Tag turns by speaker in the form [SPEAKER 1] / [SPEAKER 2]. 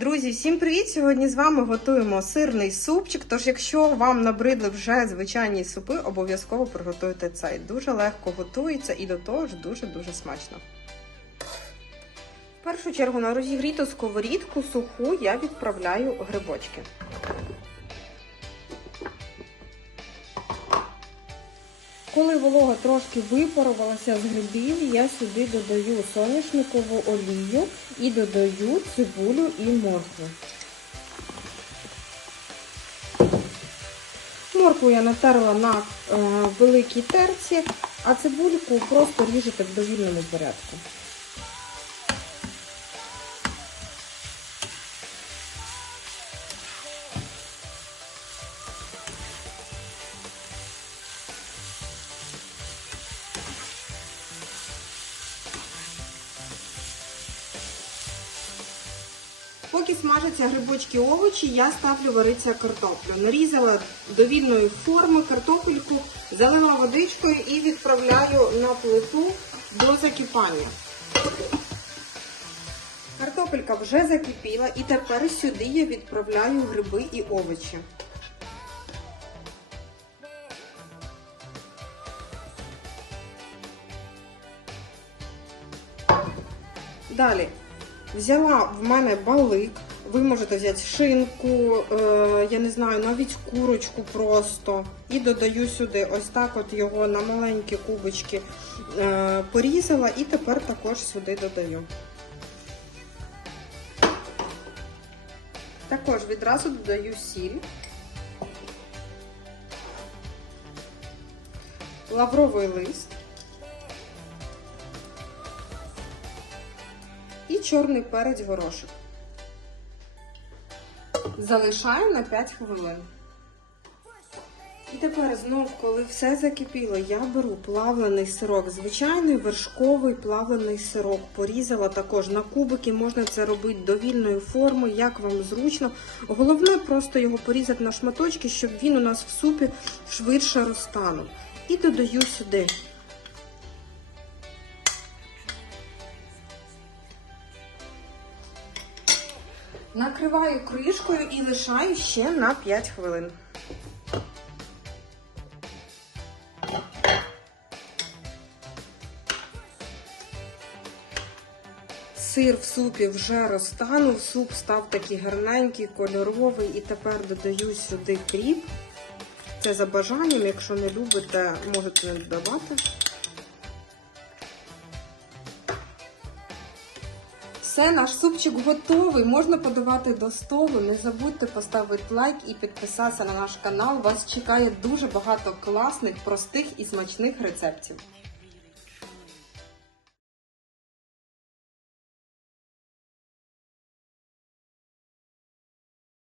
[SPEAKER 1] Друзі, всім привіт! Сьогодні з вами готуємо сирний супчик. Тож, якщо вам набридли вже звичайні супи, обов'язково приготуйте цей. Дуже легко готується і до того ж дуже-дуже смачно. В першу чергу на розігріту сковорідку суху я відправляю грибочки. Коли волога трошки випарувалася з грибів, я сюди додаю соняшникову олію і додаю цибулю і моркву. Моркву я натерла на е, великій терці, а цибульку просто ріжете в довільному порядку. Поки смажаться грибочки овочі, я ставлю варитися картоплю. Нарізала довільної форми картопельку, залила водичкою і відправляю на плиту до закипання. Картопелька вже закипіла і тепер сюди я відправляю гриби і овочі. Далі взяла в мене балик. Ви можете взяти шинку, е, я не знаю, навіть курочку просто. І додаю сюди ось так от його на маленькі кубочки е, порізала і тепер також сюди додаю. Також відразу додаю сіль. Лавровий лист. І чорний перець горошок. Залишаю на 5 хвилин. І тепер знов, коли все закипіло, я беру плавлений сирок, звичайний вершковий плавлений сирок. Порізала також на кубики, можна це робити довільною формою, як вам зручно. Головне просто його порізати на шматочки, щоб він у нас в супі швидше розтанув. І додаю сюди Накриваю кришкою і лишаю ще на 5 хвилин. Сир в супі вже розтанув, суп став такий гарненький, кольоровий, і тепер додаю сюди кріп. Це за бажанням, якщо не любите, можете не додавати. Все, наш супчик готовий. Можна подавати до столу. Не забудьте поставити лайк і підписатися на наш канал. Вас чекає дуже багато класних, простих і смачних рецептів.